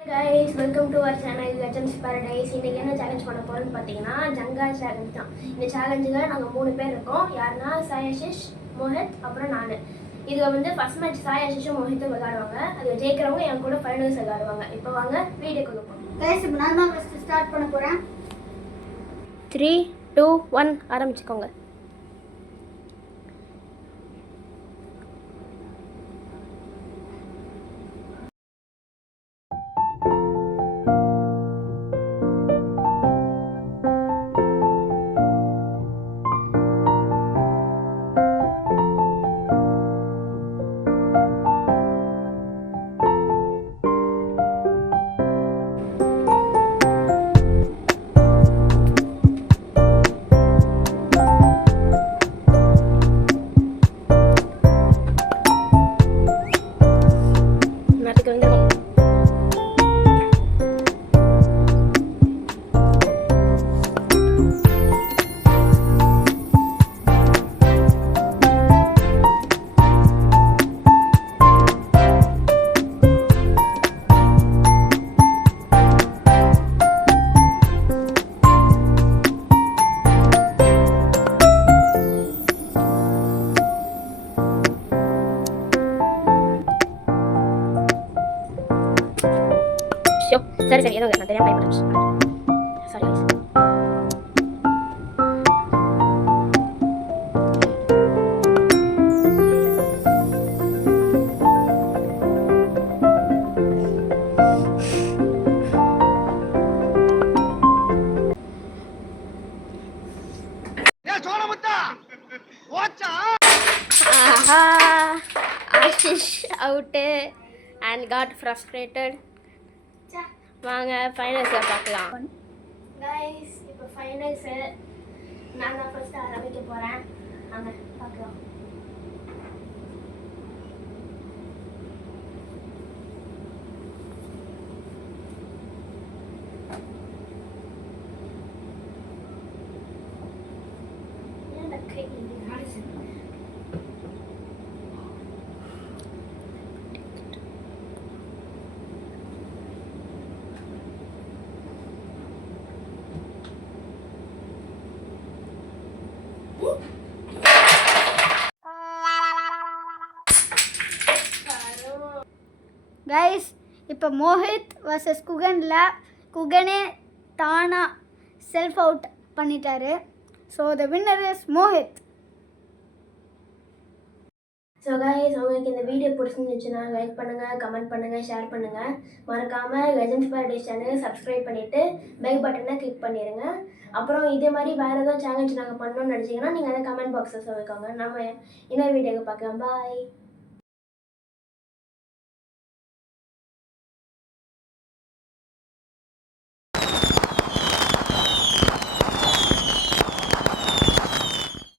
guys, welcome to our channel Legends Paradise. இன்னைக்கு என்ன challenge பண்ண போறோம்னு பாத்தீங்கன்னா ஜங்கா சேலஞ்ச் தான். இந்த சேலஞ்சுல நாங்க 3 பேர் இருக்கோம். யாருன்னா சாயாஷிஷ், மோஹித் அப்புறம் நான். இது வந்து ஃபர்ஸ்ட் மேட்ச் சாயாஷிஷும் மோஹித்தும் விளையாடுவாங்க. அது ஜெயிக்கிறவங்க என் கூட ஃபைனல்ஸ் விளையாடுவாங்க. இப்போ வாங்க வீடியோக்குள்ள போலாம். गाइस இப்போ நான் தான் ஃபர்ஸ்ட் ஸ்டார்ட் பண்ண போறேன். 3 2 1 ஆரம்பிச்சுக்கோங்க. சரி ஏதோ நான் தெரியாம பயப்பட்டேன். Sorry guys. ஏ சோளமுத்தா வாச்சா Ashish out and got frustrated. வாங்க ஃபைனல்ஸை பார்க்கலாம். गाइस இப்போ ஃபைனல்ஸ் நான் தான் ஃபர்ஸ்ட் ஆரம்பிக்க போறேன். வாங்க பார்க்கலாம். गाइस இப்போ மோஹித் vs குகன்ல குகனே தானா செல்ஃப் அவுட் பண்ணிட்டாரு. So the winner is Mohit. So guys உங்களுக்கு இந்த வீடியோ பிடிச்சிருந்துச்சுன்னா லைக் பண்ணுங்கள், கமெண்ட் பண்ணுங்கள், ஷேர் பண்ணுங்கள். மறக்காமல் லெஜண்ட்ஸ் பேரடைஸ் சேனலை சப்ஸ்கிரைப் பண்ணிவிட்டு பெல் பட்டனை கிளிக் பண்ணிடுங்க. அப்புறம் இதே மாதிரி வேறு ஏதாவது சேலஞ்ச் நாங்கள் பண்ணோன்னு நினச்சிங்கன்னா நீங்கள் அதை கமெண்ட் பாக்ஸில் சொல்லிக்கோங்க. நம்ம இன்னொரு வீடியோக்கு பார்க்கலாம். பாய்.